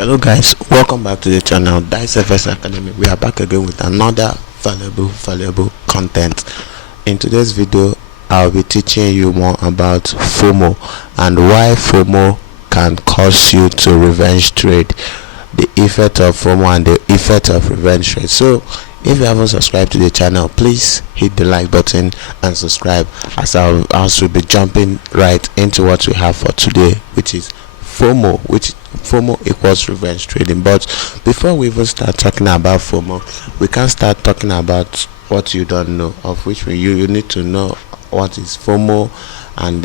Hello guys, welcome back to the channel Dice FS Academy. We are back again with another valuable content. In today's video I'll be teaching you more about FOMO and why FOMO can cause you to revenge trade, the effect of FOMO and the effect of revenge trade. So if you haven't subscribed to the channel, please hit the like button and subscribe, as we'll be jumping right into what we have for today, which is FOMO, which FOMO equals revenge trading. But before we even start talking about FOMO, we can start talking about what you don't know, of which you need to know what is FOMO and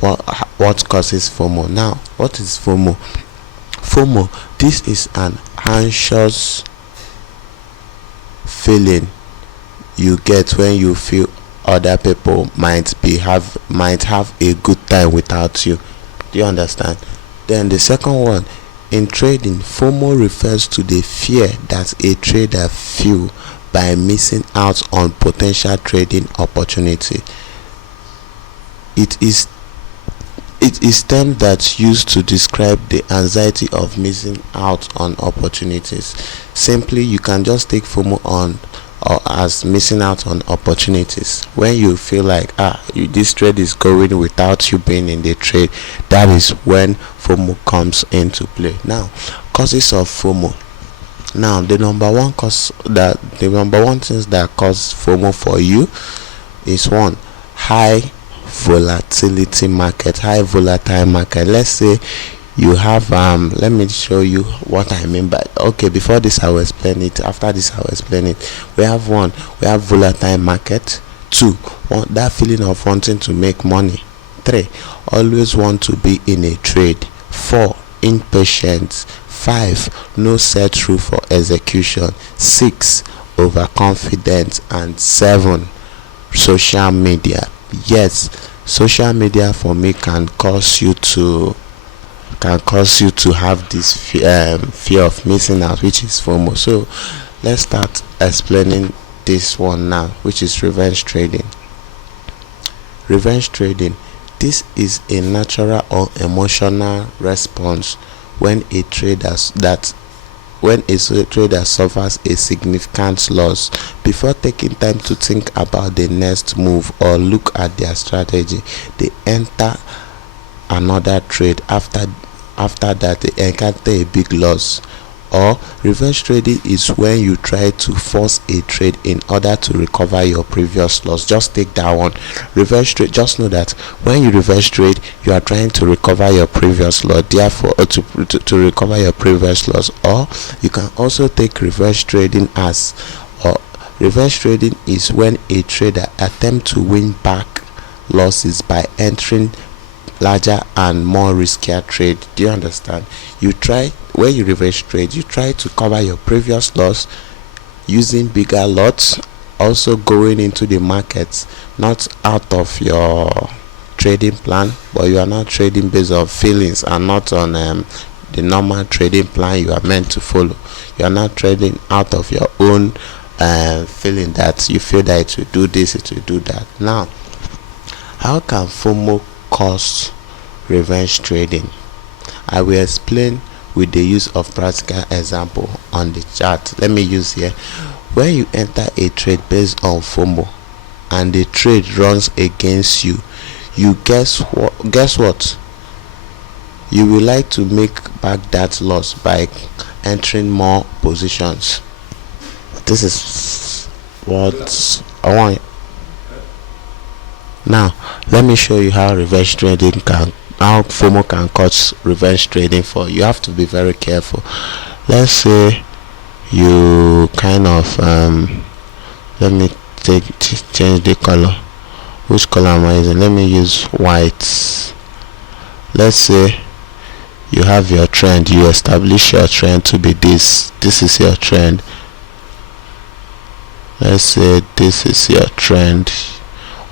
what causes FOMO. Now, what is FOMO? FOMO, this is an anxious feeling you get when you feel other people might have a good time without you. Do you understand? Then the second one, in trading, FOMO refers to the fear that a trader feels by missing out on potential trading opportunity. It is term that's used to describe the anxiety of missing out on opportunities. Simply, you can just take FOMO on or as missing out on opportunities. When you feel like this trade is going without you being in the trade, that is when FOMO comes into play. Now, causes of FOMO. Now, the number one things that cause FOMO for you is one, high volatile market. Let's say you have let me show you what I mean by before this I will explain it. After this I will explain it. We have volatile market. 2, that feeling of wanting to make money. 3, always want to be in a trade. 4, impatience. 5, no set rule for execution. 6, overconfidence. And 7, social media. Yes, social media for me can cause you to have this fear of missing out, which is FOMO. So let's start explaining this one now, which is revenge trading. Revenge trading, this is a natural or emotional response when a trader suffers a significant loss. Before taking time to think about the next move or look at their strategy, they enter another trade. After that, they encounter a big loss. Or revenge trading is when you try to force a trade in order to recover your previous loss. Just take that one. Revenge trade, just know that when you revenge trade, you are trying to recover your previous loss. Therefore, to recover your previous loss. Or you can also take revenge trading as, or revenge trading is when a trader attempts to win back losses by entering larger and more riskier trade. Do you understand? When you reverse trade, you try to cover your previous loss using bigger lots, also going into the markets not out of your trading plan, but you are not trading based on feelings and not on the normal trading plan you are meant to follow. You are not trading out of your own feeling that you feel that it will do this, it will do that. Now, how can FOMO cause revenge trading? I will explain with the use of practical example on the chart. Let me use here. When you enter a trade based on FOMO and the trade runs against you, guess what? You will like to make back that loss by entering more positions. This is what I want. Now, let me show you how FOMO can cause revenge trading for you. You have to be very careful. Let's say you kind of let me change the color. Which color am I using? Let me use white. Let's say you have your trend. You establish your trend to be this is your trend. Let's say this is your trend.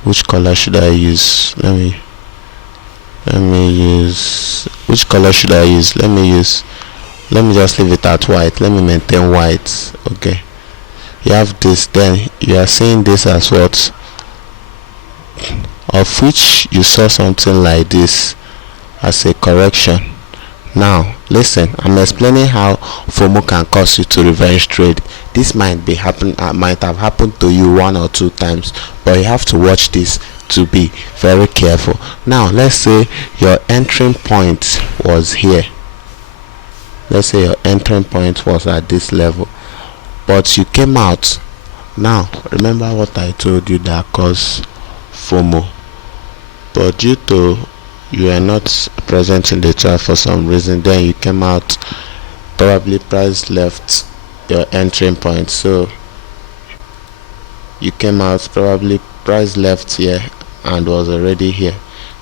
Which color should I use? Let me use, which color should I use? Let me just leave it at white. Let me maintain white. Okay, you have this. Then you are seeing this as what, of which you saw something like this as a correction. Now listen, I'm explaining how FOMO can cause you to revenge trade. This might have happened to you one or two times, but you have to watch this to be very careful. Now let's say your entering point was here. Let's say your entering point was at this level, but you came out. Now remember what I told you that caused FOMO, but due to you are not present in the chart for some reason, then you came out, probably price left your entering point, so you came out, probably price left here and was already here.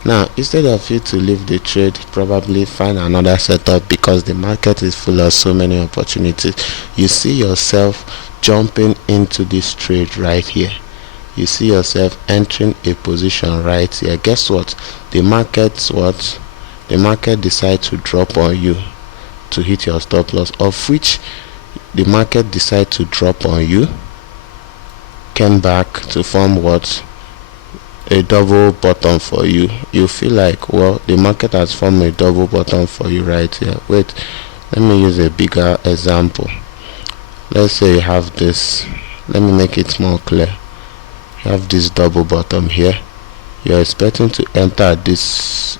Now instead of you to leave the trade, probably find another setup, because the market is full of so many opportunities. You see yourself jumping into this trade right here. You see yourself entering a position right here. Guess what? The market decide to drop on you to hit your stop loss, of which the market decide to drop on you, came back to form what? A double bottom for you. You feel like, well, the market has formed a double bottom for you right here. Wait, let me use a bigger example. Let's say you have this. Let me make it more clear. You have this double bottom here. You're expecting to enter at this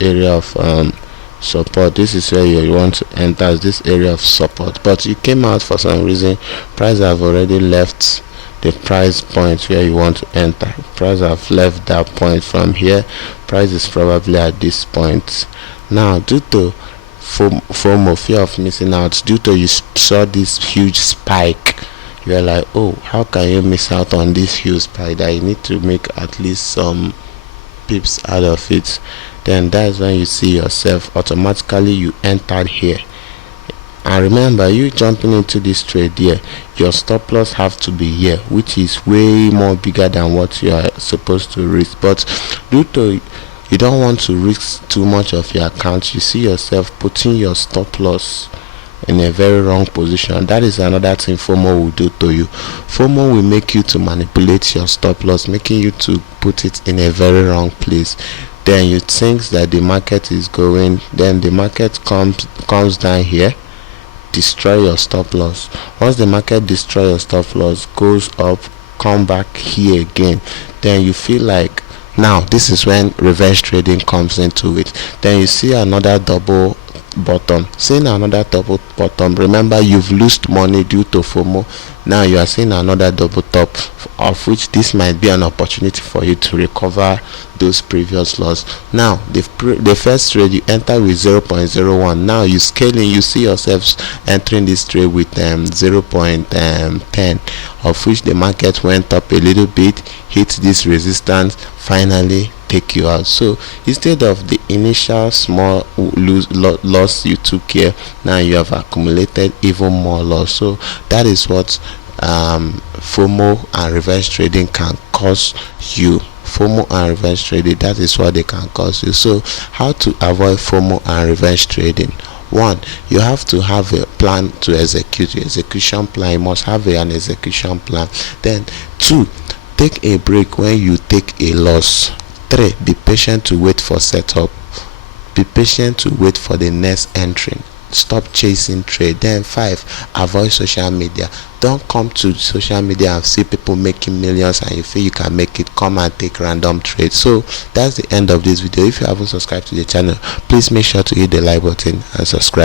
area of support. This is where you want to enter, this area of support, but you came out for some reason. Price have already left the price point where you want to enter. Price have left that point. From here, price is probably at this point. Now due to FOMO, fear of missing out, due to you saw this huge spike, you are like, oh, how can you miss out on this huge spike that you need to make at least some pips out of it? Then that's when you see yourself automatically you entered here. And remember, you jumping into this trade here, your stop loss have to be here, which is way more bigger than what you are supposed to risk. But due to you don't want to risk too much of your account, you see yourself putting your stop loss in a very wrong position. That is another thing FOMO will do to you. FOMO will make you to manipulate your stop loss, making you to put it in a very wrong place. Then you think that the market is going, then the market comes down here, destroy your stop loss. Once the market destroy your stop loss, goes up, come back here again, then you feel like, now this is when revenge trading comes into it. Then you see another double bottom. Seeing another double bottom, remember you've lost money due to FOMO. Now you are seeing another double top, of which this might be an opportunity for you to recover those previous loss. Now the first trade you enter with 0.01. now you scaling, you see yourselves entering this trade with 0.10, of which the market went up a little bit, hit this resistance, finally take you out. So instead of the initial small loss you took here, now you have accumulated even more loss. So that is what FOMO and revenge trading can cause you. FOMO and revenge trading, that is what they can cause you. So how to avoid FOMO and revenge trading? One, you have to have a plan to execute. Your execution plan, you must have an execution plan. Then two, take a break when you take a loss. 3, be patient to wait for setup. Be patient to wait for the next entry. Stop chasing trade. Then 5, avoid social media. Don't come to social media and see people making millions and you feel you can make it. Come and take random trades. So that's the end of this video. If you haven't subscribed to the channel, please make sure to hit the like button and subscribe.